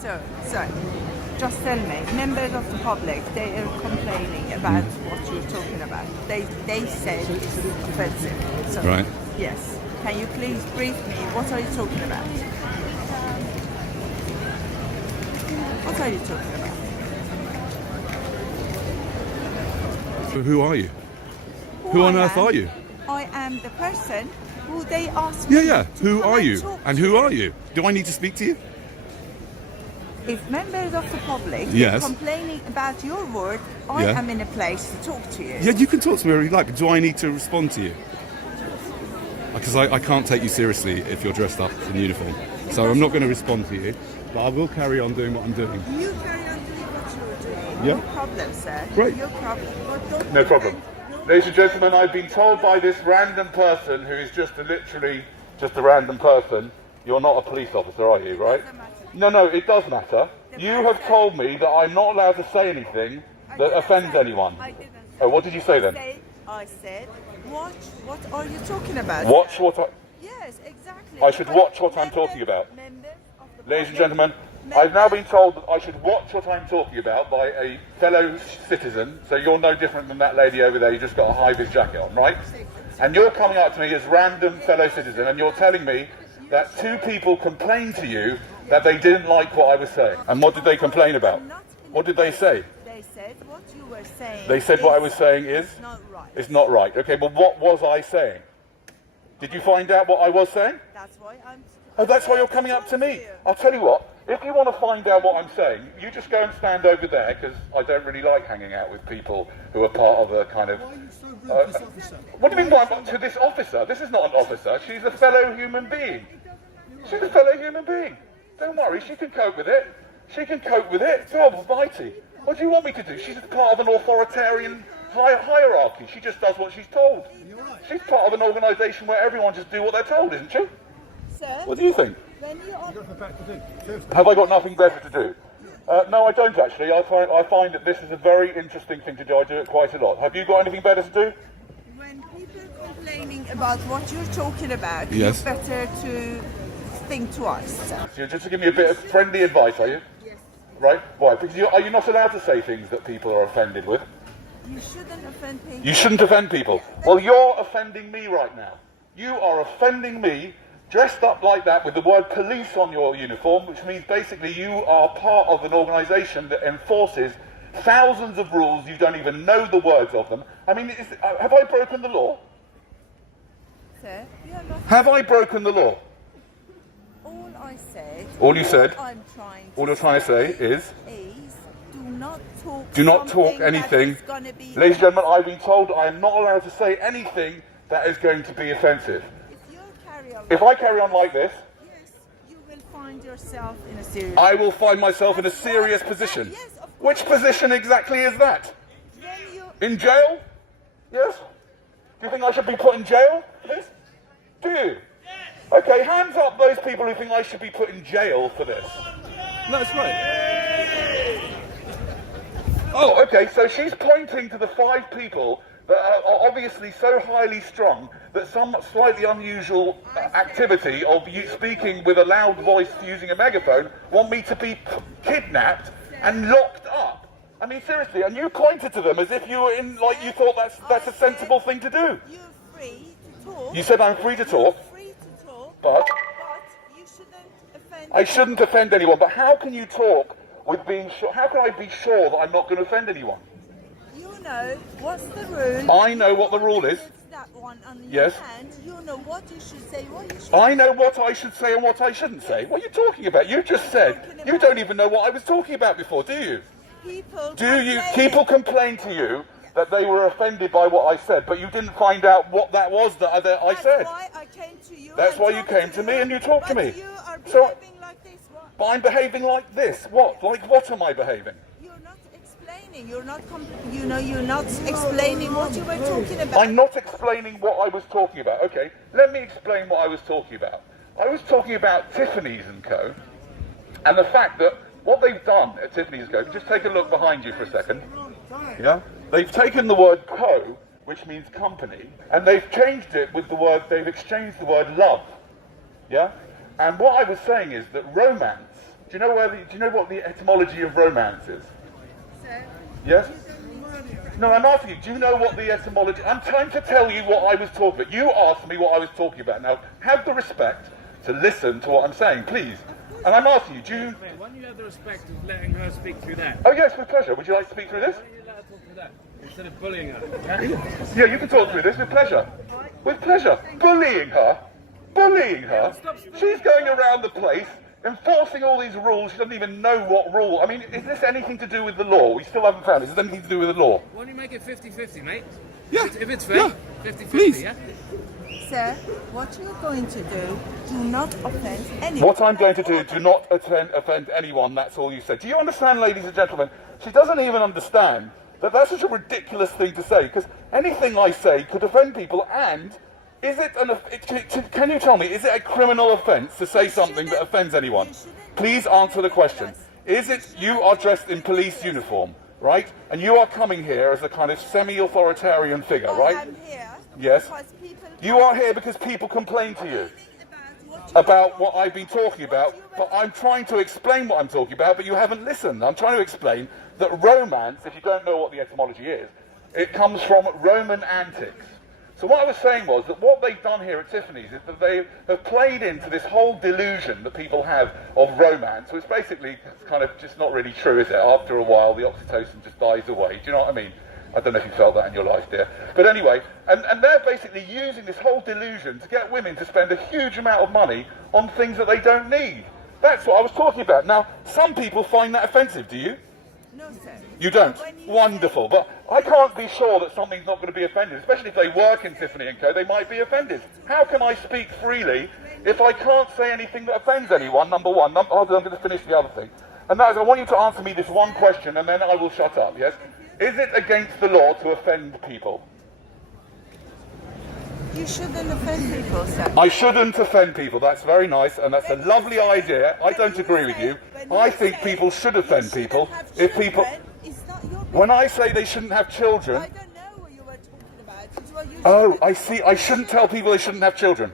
So, just tell me, members of the public, they are complaining about what you're talking about. They said it's offensive. So, Right. yes. Can you please brief me? What are you talking about? What are you talking about? So who are you? Who on earth are you? I am the person who they asked me. Yeah. to Who come are and you? talk And to who are you? Do I need to speak to you? If members of the public Yes. are complaining about your word, I Yeah. am in a place to talk to you. Yeah, you can talk to me wherever you like, but do I need to respond to you? Because I can't take you seriously if you're dressed up in uniform. So I'm not going to respond to you, but I will carry on doing what I'm doing. You carry on doing what you're doing. Yeah. No problem, sir. Great. No problem. But don't No problem. defend- Ladies and gentlemen, I've been told by this random person who is literally just a random person, you're not a police officer, are you, right? Doesn't matter. No, it does matter. You have told me that I'm not allowed to say anything that offends anyone. I didn't. Oh, what did you say then? I said, watch what are you talking about? Watch sir? what I... Yes, exactly. I should watch what I'm talking about. Members of the Ladies and public- gentlemen, I've now been told that I should watch what I'm talking about by a fellow citizen, so you're no different than that lady over there, you just got a high-vis jacket on, right? And you're coming up to me as random fellow citizen and you're telling me that two people complained to you that they didn't like what I was saying. And what did they complain about? What did they say? They said what you were saying. They said what I was saying is? Not right. It's not right. Okay, but what was I saying? Did you find out what I was saying? That's why I'm. Oh, that's why you're coming up to me. I'll tell you what, if you want to find out what I'm saying, you just go and stand over there, because I don't really like hanging out with people who are part of a kind of... Why are you so rude to this officer? What do you mean why I'm to this officer? This is not an officer, she's a fellow human being. She's a fellow human being. Don't worry, she can cope with it. She can cope with it. God almighty. What do you want me to do? She's part of an authoritarian hierarchy. She just does what she's told. She's part of an organisation where everyone just do what they're told, isn't she? Sir, What do you think? when you are. Have I got nothing better to do? No, I don't actually. I find that this is a very interesting thing to do. I do it quite a lot. Have you got anything better to do? When people are complaining about what you're talking about, Yes. it's better to think twice. So you're just to give me a bit of friendly advice, are you? Yes. Right? Why? Because are you not allowed to say things that people are offended with? You shouldn't offend people. You shouldn't offend people. Well, you're offending me right now. You are offending me, dressed up like that with the word police on your uniform, which means basically you are part of an organisation that enforces thousands of rules. You don't even know the words of them. I mean, have I broken the law? Sir, you are not. Have I broken the law? All I said. All you said, I'm trying. all you're trying to say is, do not talk. do not talk something that anything. is gonna be. Ladies and gentlemen, I've been told I am not allowed to say anything that is going to be offensive. If you carry on. If I carry on like this, Yes, you will find yourself in a serious. I will find myself in a serious position. Yes, of course. Which position exactly is that? When you. In jail? Yes? Do you think I should be put in jail for this? Do you? Okay, hands up those people who think I should be put in jail for this. That's right. Oh, okay, so she's pointing to the 5 people that are obviously so highly strung that some slightly unusual activity of you speaking with a loud voice using a megaphone want me to be kidnapped and locked up. I mean, seriously, and you pointed to them as if you were in, like you thought that's a sensible thing to do. You're free to talk. You said I'm free to talk, You're free to talk. but you shouldn't offend. I shouldn't offend anyone. But how can you talk with being sure? How can I be sure that I'm not going to offend anyone? You know what's the rule. I know what the rule is. It's that one on Yes. your hand. You know what you should say. What you should. I know what I should say and what I shouldn't say. What are you talking about? You just said you don't even know what I was talking about before, do you? People. Do you? complain. People complain to you that they were offended by what I said, but you didn't find out what that was that I said. That's why I came to you. That's and why you talked came to me and you talked to but me. You are So- behaving like this. What? But I'm behaving like this. What? Like what am I behaving? You're not explaining. You're not. You're not explaining what you were talking about. I'm not explaining what I was talking about. Okay, let me explain what I was talking about. I was talking about Tiffany Co. and the fact that what they've done at Tiffany Co. Just take a look behind you for a second. Yeah, they've taken the word co, which means company, and they've changed it with the word. They've exchanged the word love. Yeah, and what I was saying is that romance Do you know what the etymology of romance is? Sir? Yes? No, I'm asking you, do you know what the etymology... I'm trying to tell you what I was talking about. You asked me what I was talking about. Now, have the respect to listen to what I'm saying, please. And I'm asking you, do you... Why don't you have the respect of letting her speak through that? Oh, yes, with pleasure. Would you like to speak through this? Why don't you let her talk through that, instead of bullying her? Yeah, you can talk through this with pleasure. With pleasure. Bullying her? Bullying her? She's going around the place enforcing all these rules. She doesn't even know what rule. I mean, is this anything to do with the law? We still haven't found it. Is this anything to do with the law? Why don't you make it 50-50, mate? Yeah. If it's fair, Yeah. 50-50, Please. yeah? Sir, what you're going to do not offend anyone. What I'm going to do not offend anyone, that's all you said. Do you understand, ladies and gentlemen? She doesn't even understand that that's such a ridiculous thing to say, because anything I say could offend people, and is it can you tell me, is it a criminal offence to say something that offends anyone? Please answer the question. Is it, you are dressed in police uniform, right? And you are coming here as a kind of semi-authoritarian figure, right? I'm here. Yes. Because people You are here because people complain to you about what I've been talking about, but I'm trying to explain what I'm talking about, but you haven't listened. I'm trying to explain that romance, if you don't know what the etymology is, it comes from Roman antics. So what I was saying was that what they've done here at Tiffany's is that they have played into this whole delusion that people have of romance, which basically it's kind of just not really true, is it? After a while, the oxytocin just dies away. Do you know what I mean? I don't know if you felt that in your life, dear. But anyway, and they're basically using this whole delusion to get women to spend a huge amount of money on things that they don't need. That's what I was talking about. Now, some people find that offensive, do you? No, sir. You don't? When you Wonderful. But I can't be sure that something's not going to be offended, especially if they work in Tiffany Co. They might be offended. How can I speak freely if I can't say anything that offends anyone, number one? I'm going to finish the other thing. And that is, I want you to answer me this one question, and then I will shut up, yes? Is it against the law to offend people? You shouldn't offend people, sir. I shouldn't offend people. That's very nice, and that's a lovely idea. I don't agree with you. I think people should offend people. If people... It's not your business. When I say they shouldn't have children... I don't know what you were talking about. It's what you Oh, said. I see. I shouldn't tell people they shouldn't have children.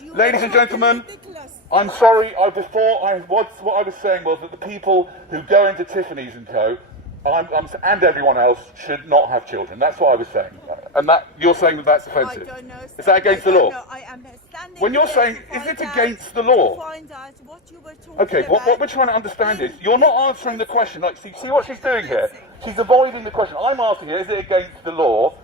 You Ladies were and gentlemen, ridiculous. I'm sorry. What I was saying was that the people who go into Tiffany's and Co. And everyone else should not have children. That's what I was saying. And that you're saying that that's offensive. I don't know, sir. Is that against I the don't law? know. I am standing When you're here saying, to is it find out- against the law? to find out what you were talking Okay, what about. we're trying to understand is, you're not answering the question. Like, see what she's doing here? She's avoiding the question. I'm asking her, is it against the law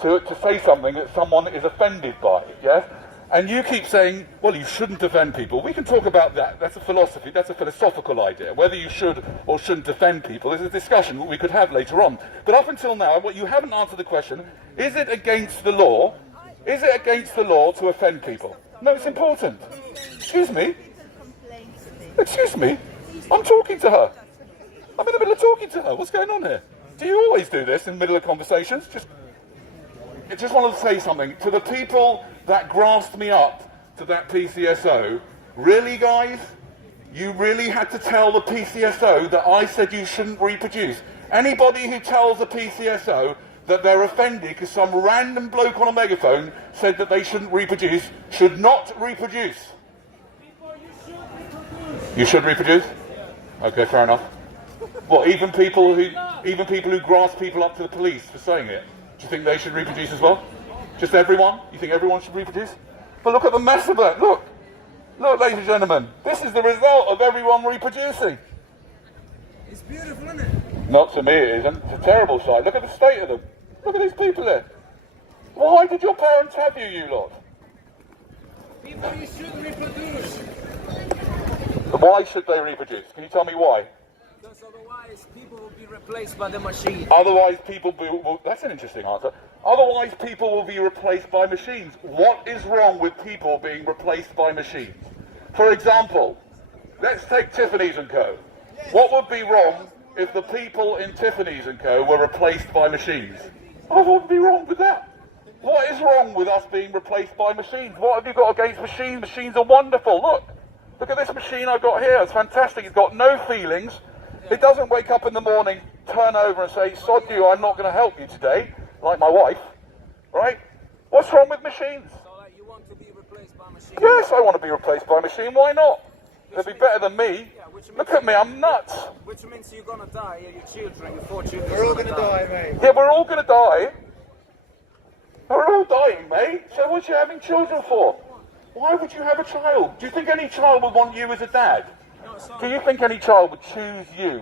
to say something that someone is offended by, yes? And you keep saying, well, you shouldn't offend people. We can talk about that. That's a philosophy. That's a philosophical idea. Whether you should or shouldn't offend people is a discussion we could have later on. But up until now, what you haven't answered the question, is it against the law? Is it against the law to offend people? No, it's important. Excuse me? Excuse me? I'm talking to her. I'm in the middle of talking to her. What's going on here? Do you always do this in the middle of conversations? I just wanted to say something to the people that grasped me up to that PCSO. Really, guys? You really had to tell the PCSO that I said you shouldn't reproduce. Anybody who tells the PCSO that they're offended because some random bloke on a megaphone said that they shouldn't reproduce should not reproduce. You should reproduce? Okay, fair enough. What, even people who grasp people up to the police for saying it? Do you think they should reproduce as well? Just everyone? You think everyone should reproduce? But look at the mess of it. Look, ladies and gentlemen. This is the result of everyone reproducing. It's beautiful, isn't it? Not to me, it isn't. It's a terrible sight. Look at the state of them. Look at these people there. Why did your parents have you, you lot? People, you should reproduce. Why should they reproduce? Can you tell me why? Because otherwise people will be replaced by the machine. Otherwise people will... That's an interesting answer. Otherwise people will be replaced by machines. What is wrong with people being replaced by machines? For example, let's take Tiffany's & Co. What would be wrong if the people in Tiffany's & Co. were replaced by machines? What would be wrong with that? What is wrong with us being replaced by machines? What have you got against machines? Machines are wonderful. Look at this machine I've got here. It's fantastic. It's got no feelings. It doesn't wake up in the morning, turn over and say, sod you, I'm not going to help you today, like my wife. Right? What's wrong with machines? So you want to be replaced by machine? Yes, I want to be replaced by a machine. Why not? They'll be better than me. Look at me, I'm nuts. Which means you're gonna die, your children, your 4 children. We're all gonna die, mate. Yeah, we're all gonna die. We're all dying, mate. So what you having children for? Why would you have a child? Do you think any child would want you as a dad? Do you think any child would choose you?